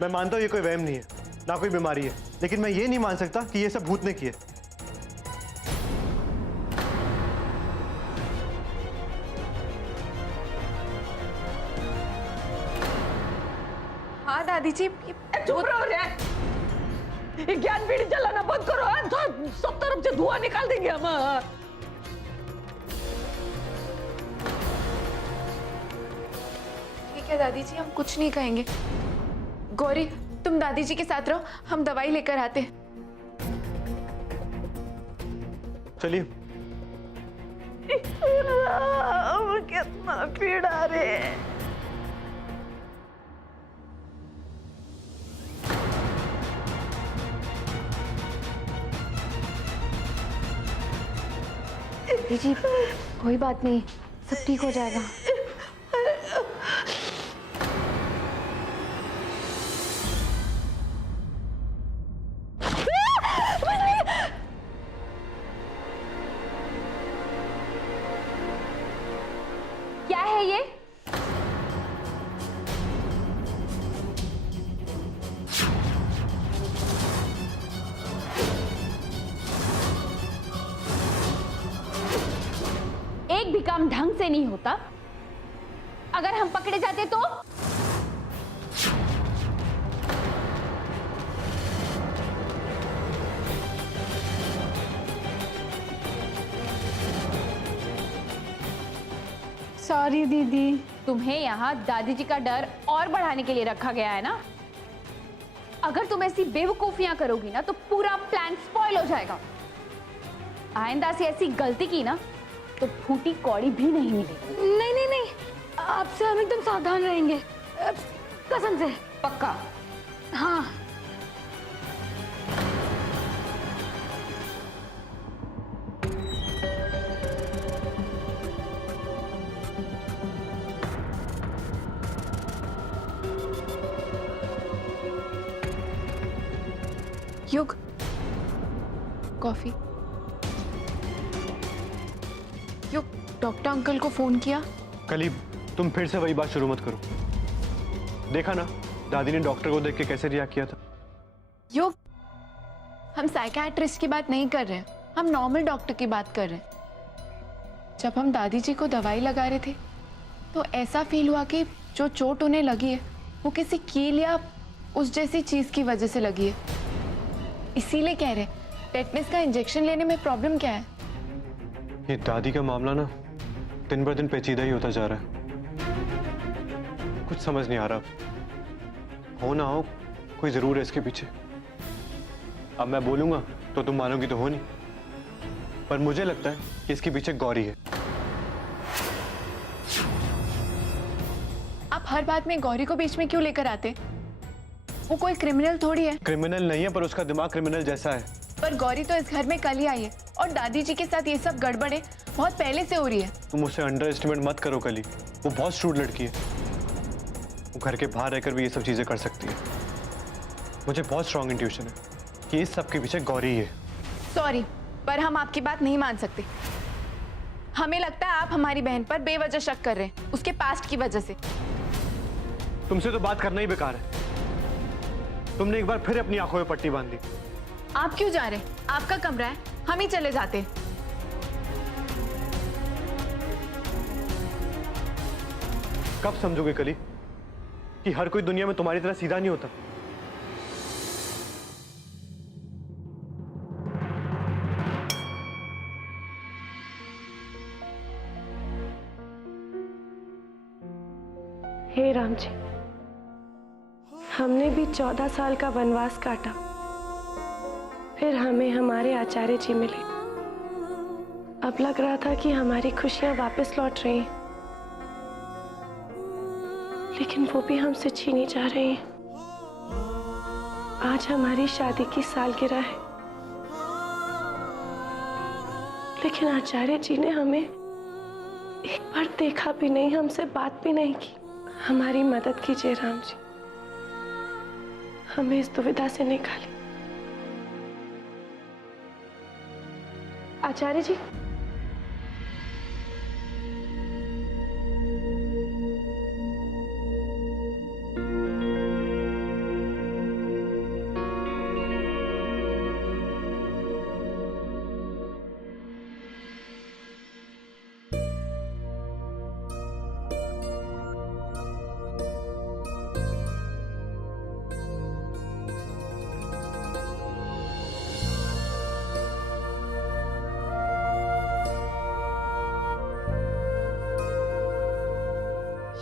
मैं मानता हूँ ये कोई वहम नहीं है, ना कोई बीमारी है, लेकिन मैं ये नहीं मान सकता कि ये सब भूत ने किए। हाँ दादी जी, चुप रहो रे। ये ज्ञान पीढ़ी जलाना बंद करो, सब तरफ से धुआं निकाल देंगे हम। ठीक है दादी जी, हम कुछ नहीं कहेंगे। गौरी, तुम दादी जी के साथ रहो, हम दवाई लेकर आते। चलिए। कितना पीड़ा रे। दादी जी, कोई बात नहीं, सब ठीक हो जाएगा। क्या है ये? एक भी काम ढंग से नहीं होता। अगर हम पकड़े जाते तो? सॉरी दीदी। तुम्हें यहाँ दादी जी का डर और बढ़ाने के लिए रखा गया है ना। अगर तुम ऐसी बेवकूफियां करोगी ना तो पूरा प्लान स्पॉइल हो जाएगा। आइंदा से ऐसी गलती की ना तो फूटी कौड़ी भी नहीं मिलेगी। नहीं नहीं नहीं, आपसे हम एकदम सावधान रहेंगे, कसम से। पक्का? हाँ। युग, कॉफी। युग, डॉक्टर अंकल को फोन किया? कली, तुम फिर से वही बात शुरू मत करो। देखा ना दादी ने डॉक्टर को देख के कैसे रिएक्ट किया था। युग, हम साइकियाट्रिस्ट की बात नहीं कर रहे हैं, हम नॉर्मल डॉक्टर की बात कर रहे हैं। जब हम दादी जी को दवाई लगा रहे थे तो ऐसा फील हुआ कि जो चोट उन्हें लगी है वो किसी कील या उस जैसी चीज की वजह से लगी है। इसीलिए कह रहे टेटनस का इंजेक्शन लेने में प्रॉब्लम क्या है? ये दादी का मामला ना दिन ब दिन पेचीदा ही होता जा रहा है। कुछ समझ नहीं आ रहा, हो ना हो कोई जरूर है इसके पीछे। अब मैं बोलूंगा तो तुम मानोगी तो हो नहीं, पर मुझे लगता है कि इसके पीछे गौरी है। आप हर बात में गौरी को बीच में क्यों लेकर आते? वो कोई क्रिमिनल थोड़ी है। क्रिमिनल नहीं है, पर उसका दिमाग क्रिमिनल जैसा है। पर गौरी तो इस घर में कल ही आई है और दादी जी के साथ ये सब गड़बड़े बहुत पहले से हो रही है। तुम उसे अंडर एस्टिमेट मत करो कली, वो बहुत श्रूड लड़की है। वो घर के बाहर रहकर भी ये सब चीजें कर सकती है। मुझे बहुत स्ट्रॉन्ग इंट्यूशन है कि इस सब के पीछे गौरी है। सॉरी, पर हम आपकी बात नहीं मान सकते। हमें लगता है आप हमारी बहन पर बेवजह शक कर रहे हैं, उसके पास्ट की वजह से। तुमसे तो बात करना ही बेकार है। तुमने एक बार फिर अपनी आंखों में पट्टी बांध दी। आप क्यों जा रहे हैं? आपका कमरा है, हम ही चले जाते हैं। कब समझोगे कली कि हर कोई दुनिया में तुम्हारी तरह सीधा नहीं होता? हे राम जी, हमने भी 14 साल का वनवास काटा, फिर हमें हमारे आचार्य जी मिले। अब लग रहा था कि हमारी खुशियां वापस लौट रही हैं, लेकिन वो भी हमसे छीनी जा रही हैं। आज हमारी शादी की सालगिरह है, लेकिन आचार्य जी ने हमें एक बार देखा भी नहीं, हमसे बात भी नहीं की। हमारी मदद कीजिए राम जी, हमें इस दुविधा से निकालिए। आचार्य जी,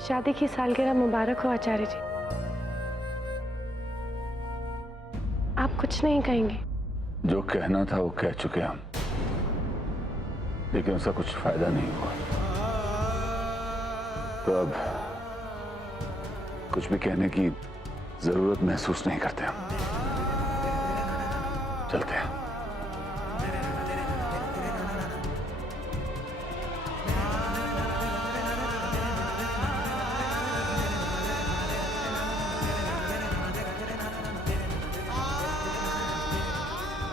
शादी की सालगिरह मुबारक हो आचार्य जी। आप कुछ नहीं कहेंगे? जो कहना था वो कह चुके हम, लेकिन उसका कुछ फायदा नहीं हुआ। तो अब कुछ भी कहने की जरूरत महसूस नहीं करते हम। चलते हैं।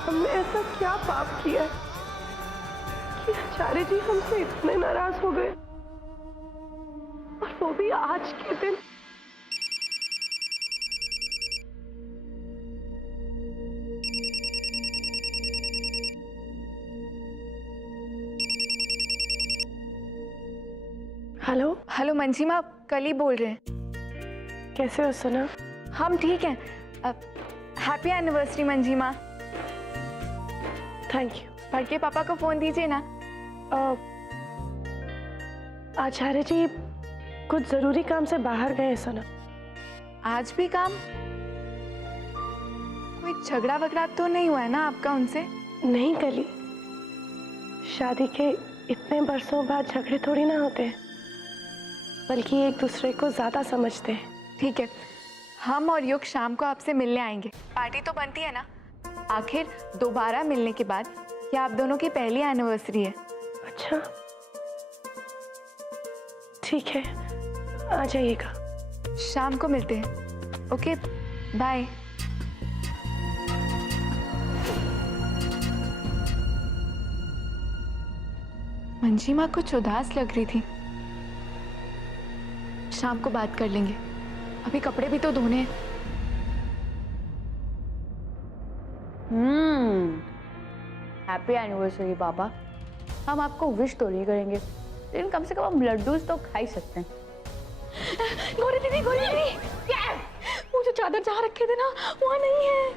हमने ऐसा क्या पाप किया है कि आचार्य जी हमसे इतने नाराज हो गए, और वो भी आज के दिन। हेलो। हेलो मंजीमा, कल ही बोल रहे हैं। कैसे हो सना? हम ठीक हैं। Happy anniversary Manjima. Thank you. पढ़ के पापा को फोन दीजिए ना। आचार्य जी कुछ जरूरी काम से बाहर गए हैं सना। आज भी काम? कोई झगड़ा वगड़ा तो नहीं हुआ है ना आपका उनसे? नहीं कली, शादी के इतने बरसों बाद झगड़े थोड़ी ना होते हैं, बल्कि एक दूसरे को ज्यादा समझते हैं। ठीक है, हम और युग शाम को आपसे मिलने आएंगे। पार्टी तो बनती है ना? आखिर दोबारा मिलने के बाद ये आप दोनों की पहली एनिवर्सरी है। अच्छा ठीक है, आ जाइएगा। शाम को मिलते हैं। Okay, bye. मंजीमा कुछ उदास लग रही थी। शाम को बात कर लेंगे, अभी कपड़े भी तो धोने हैं। हैप्पी एनिवर्सरी पापा। हम आपको विश तो नहीं करेंगे, लेकिन कम से कम हम लड्डूस तो खा ही सकते हैं। गौरी दीदी, गौरी दीदी, क्या है? वो जो चादर जहाँ रखे थे ना, वहाँ नहीं है।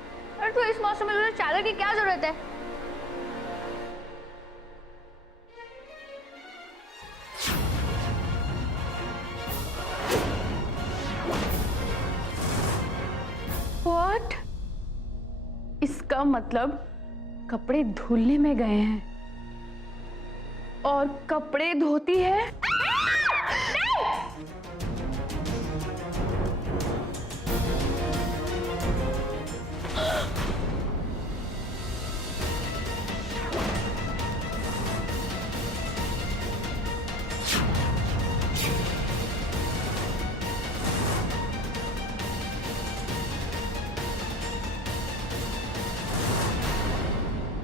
अरे तो इस मौसम में तुझे चादर की क्या जरूरत है? What? इसका मतलब कपड़े धुलने में गए हैं और कपड़े धोती है।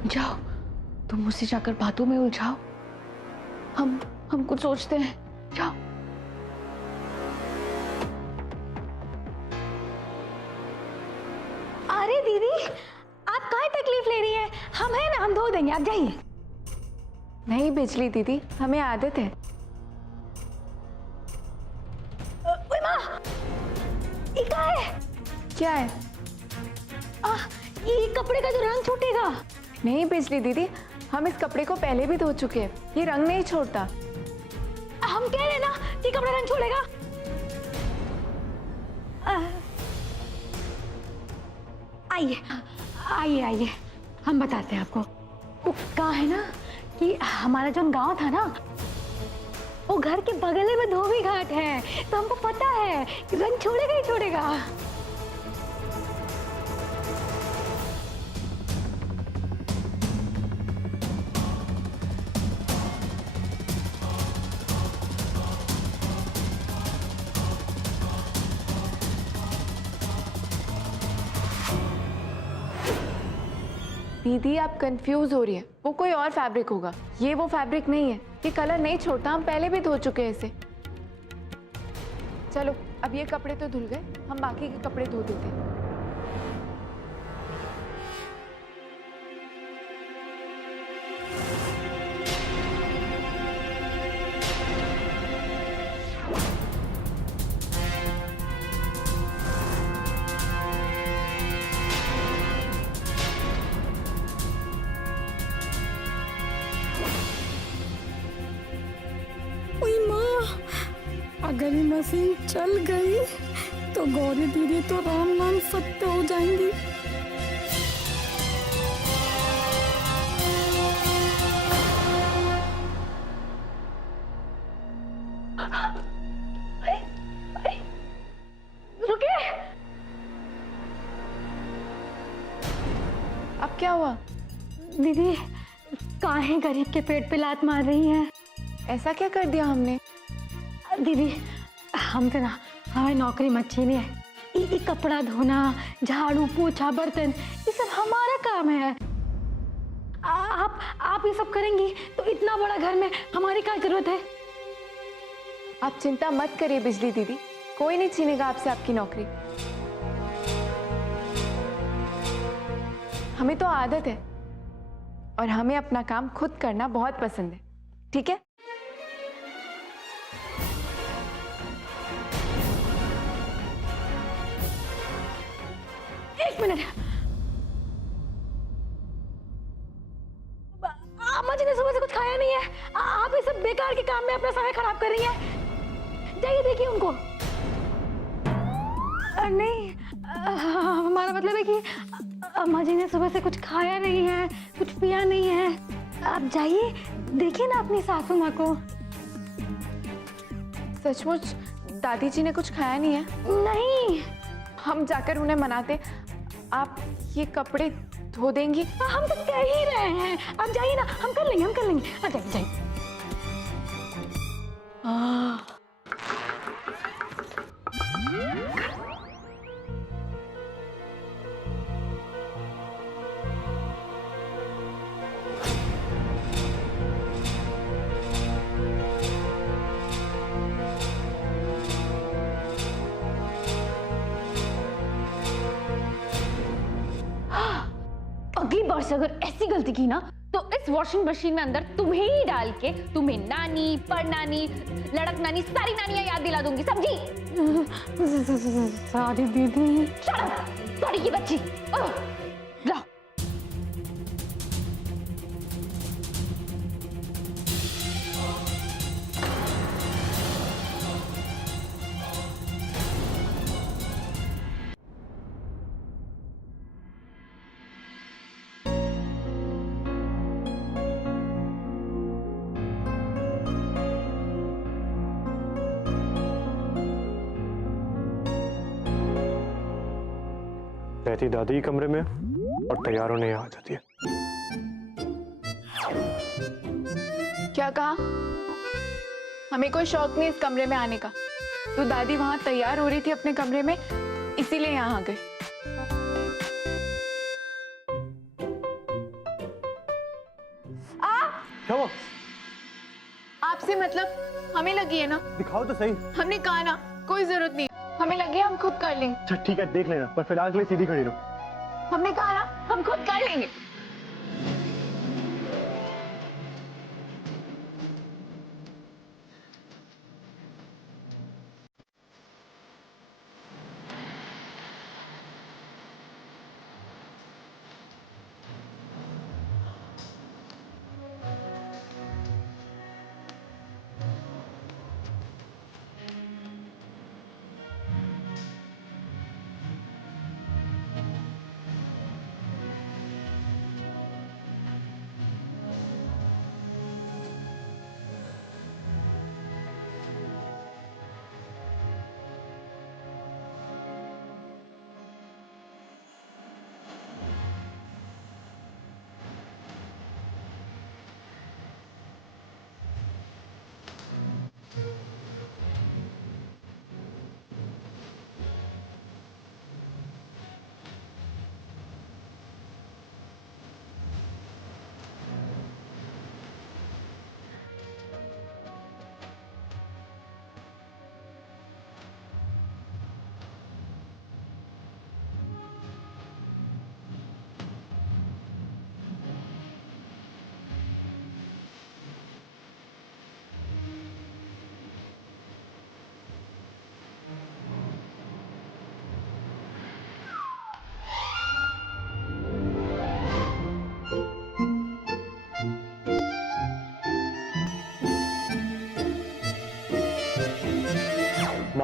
जाओ, तुम मुझसे जाकर बातों में उलझाओ। हम कुछ सोचते हैं। जाओ। अरे दीदी, आप काहे तकलीफ ले रही हैं? हम हैं ना, हम धो देंगे, आप जाइए। नहीं बिजली दीदी, हमें आदत है। ओए माँ, ये क्या है? क्या है? ये कपड़े का जो रंग छूटेगा। नहीं बिजली दीदी, हम इस कपड़े को पहले भी धो चुके हैं, ये रंग नहीं छोड़ता। हम कह रहे ना कि कपड़ा रंग छोड़ेगा। आइए आइए आइए, हम बताते हैं आपको। वो कहा है ना कि हमारा जो गांव था ना, वो घर के बगल में धोबी घाट है, तो हमको पता है कि रंग छोड़ेगा ही छोड़ेगा। दीदी आप कंफ्यूज हो रही है, वो कोई और फैब्रिक होगा, ये वो फैब्रिक नहीं है। ये कलर नहीं छोड़ता, हम पहले भी धो चुके हैं इसे। चलो अब ये कपड़े तो धुल गए, हम बाकी के कपड़े धो देते हैं। अगर ये मशीन चल गई तो गौरी दीदी तो राम नाम सत्य हो जाएंगी। रुके। अब क्या हुआ? दीदी काहे गरीब के पेट पे लात मार रही हैं? ऐसा क्या कर दिया हमने? दीदी हमसे ना हमें नौकरी मत छीनिए। ये कपड़ा धोना, झाड़ू पोछा, बर्तन, ये सब हमारा काम है। आप ये सब करेंगी तो इतना बड़ा घर में हमारी क्या जरूरत है? आप चिंता मत करिए बिजली दीदी, कोई नहीं छीनेगा आपसे आपकी नौकरी। हमें तो आदत है और हमें अपना काम खुद करना बहुत पसंद है, ठीक है? एक मिनट। अम्मा जी ने सुबह से कुछ खाया नहीं है। आप ये सब बेकार के काम में अपना समय खराब कर रही हैं। जाइए देखिए उनको। नहीं, हमारा मतलब है कि अम्मा जी ने सुबह से कुछ खाया नहीं है, कुछ पिया नहीं है। आप जाइए देखिए ना अपनी सासू माँ को। सचमुच दादी जी ने कुछ खाया नहीं है? नहीं। हम जाकर उन्हें मनाते। आप ये कपड़े धो देंगी? हम तो कह ही रहे हैं, आप जाइए ना, हम कर लेंगे, हम कर लेंगे। आ जाइए जाइए। अगली बार से अगर ऐसी गलती की ना तो इस वॉशिंग मशीन में अंदर तुम्हें ही डाल के तुम्हें नानी, परनानी, लड़क नानी, सारी नानियां याद दिला दूंगी, समझी? सारी दीदी। सॉरी की बच्ची। लाओ। रहती दादी कमरे में और तैयार होने यहाँ आ जाती है। क्या कहा? हमें कोई शौक नहीं इस कमरे में आने का। तो दादी वहां तैयार हो रही थी अपने कमरे में, इसीलिए यहाँ आ गए। क्या हुआ? आपसे मतलब हमें लगी है ना? दिखाओ तो सही। हमने कहा ना कोई जरूरत नहीं, हमें लगी हम खुद कर लेंगे। अच्छा ठीक है, देख लेना, पर फिलहाल के लिए सीधी खड़ी रहो। हमने कहा ना हम खुद कर लेंगे।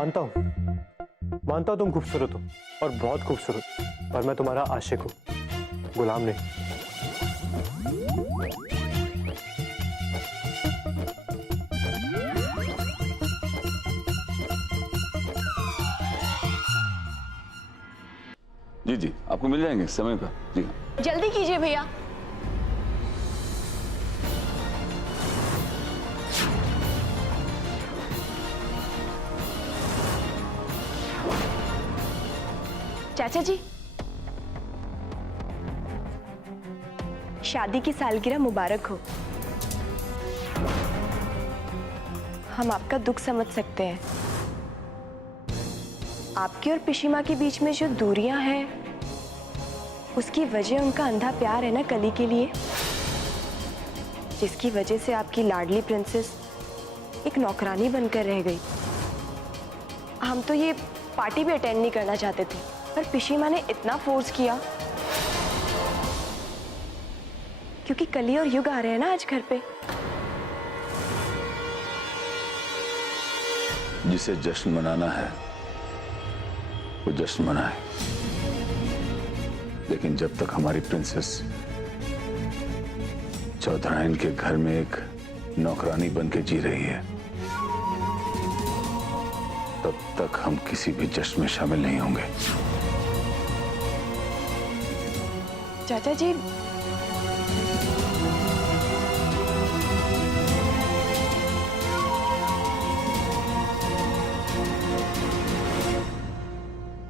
मानता हूँ तुम खूबसूरत हो और बहुत खूबसूरत, और मैं तुम्हारा आशिक हूँ, गुलाम नहीं। जी जी, आपको मिल जाएंगे समय पर। जी हाँ। जल्दी कीजिए भैया। चाचा जी, शादी की सालगिरह मुबारक हो। हम आपका दुख समझ सकते हैं। आपकी और पिशीमा के बीच में जो दूरियां हैं, उसकी वजह उनका अंधा प्यार है ना कली के लिए, जिसकी वजह से आपकी लाडली प्रिंसेस एक नौकरानी बनकर रह गई। हम तो ये पार्टी भी अटेंड नहीं करना चाहते थे, पर पिशीमा ने इतना फोर्स किया, क्योंकि कली और युग आ रहे हैं ना आज घर पे। जिसे जश्न मनाना है वो जश्न मनाए, लेकिन जब तक हमारी प्रिंसेस चौधराइन के घर में एक नौकरानी बन के जी रही है, तब तक हम किसी भी जश्न में शामिल नहीं होंगे। चाचा जी,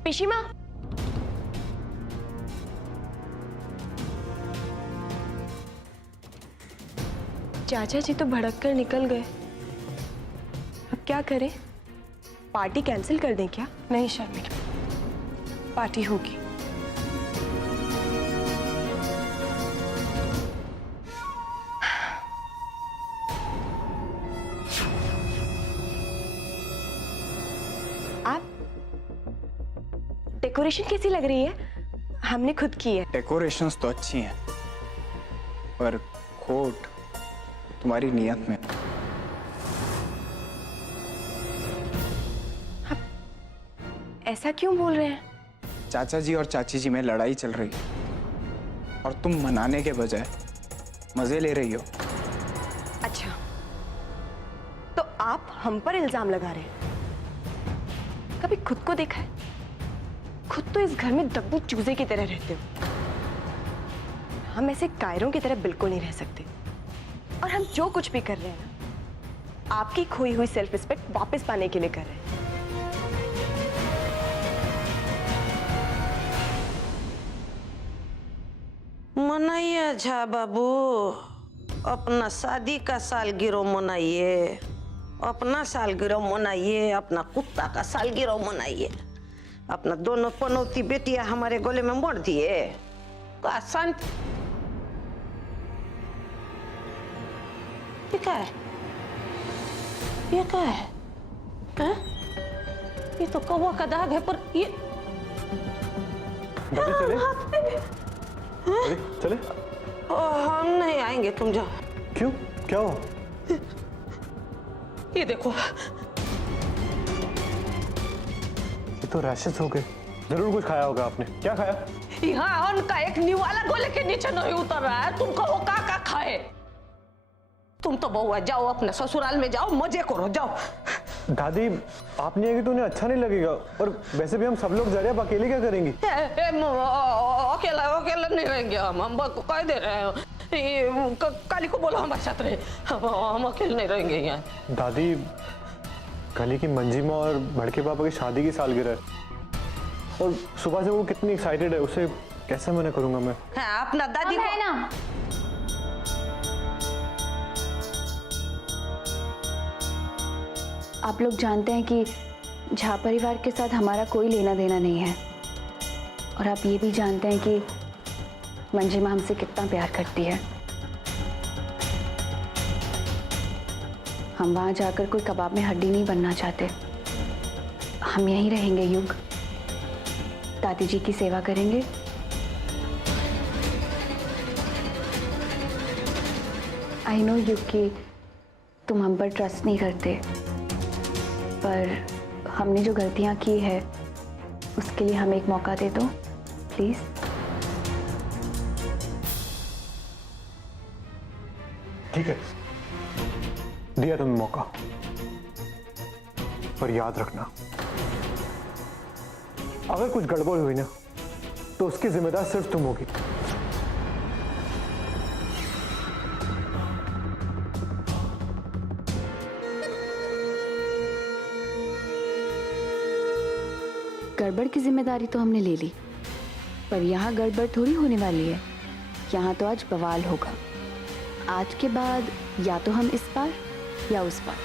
पिशीमा, चाचा जी तो भड़क कर निकल गए। अब क्या करें? पार्टी कैंसिल कर दें क्या? नहीं शर्मिला, पार्टी होगी। आप डेकोरेशन कैसी लग रही है? हमने खुद की है। डेकोरेशंस तो अच्छी हैं, पर खोट तुम्हारी नियत में। ऐसा क्यों बोल रहे हैं? चाचा जी और चाची जी में लड़ाई चल रही है और तुम मनाने के बजाय मजे ले रही हो। अच्छा, तो आप हम पर इल्जाम लगा रहे हैं? कभी खुद को देखा है? खुद तो इस घर में दब्बू चूजे की तरह रहते हो। हम ऐसे कायरों की तरह बिल्कुल नहीं रह सकते, और हम जो कुछ भी कर रहे हैं ना, आपकी खोई हुई सेल्फ रिस्पेक्ट वापस पाने के लिए कर रहे हैं। मनाइए झा बाबू, अपना शादी का सालगिरह मनाइए, अपना सालगिरह मनाइए, अपना कुत्ता का सालगिरह मनाइए। अपना दोनों पनौती बेटियां हमारे गले में मर दिए का शांत। ये क्या है? ये क्या है? हैं? ये तो कौवा का दाग है, पर ये दादी चले? दादी चले? हम नहीं आएंगे, तुम जाओ। क्यों? क्या हुआ? ये देखो, ये तो रैशेस हो गए। जरूर कुछ खाया होगा आपने। क्या खाया? यहाँ उनका एक निवाला गोले के नीचे नहीं उतर रहा है। तुमको वो का खाए? तुम तो बउआ जाओ, अपने ससुराल में जाओ, मजे करो, जाओ। दादी आप नहीं आएगी तो उन्हें अच्छा नहीं लगेगा, और वैसे भी हम सब लोग जा रहे हैं, अब अकेले क्या करेंगी? अकेला अकेला नहीं रहेंगे हम कह दे रहे हैं। काली को बोलो हमारे साथ रहे, हम अकेले नहीं रहेंगे यहाँ। दादी कली की मंजिमा और बड़के पापा की शादी की सालगिरह है, और सुबह से वो कितनी एक्साइटेड है, उसे कैसे मना करूंगा मैं? हाँ, अपना दादी है ना, आप लोग जानते हैं कि झा परिवार के साथ हमारा कोई लेना देना नहीं है, और आप ये भी जानते हैं कि मंजिमा हमसे कितना प्यार करती है। हम वहां जाकर कोई कबाब में हड्डी नहीं बनना चाहते। हम यहीं रहेंगे युग, दादी जी की सेवा करेंगे। आई नो युग कि तुम हम पर ट्रस्ट नहीं करते, पर हमने जो गलतियां की है उसके लिए हमें एक मौका दे दो प्लीज। ठीक है, दिया तुम्हें मौका, पर याद रखना अगर कुछ गड़बड़ हुई ना तो उसकी जिम्मेदार सिर्फ तुम होगी। गड़बड़ की जिम्मेदारी तो हमने ले ली, पर यहाँ गड़बड़ थोड़ी होने वाली है। यहाँ तो आज बवाल होगा। आज के बाद या तो हम इस पार या उस पार।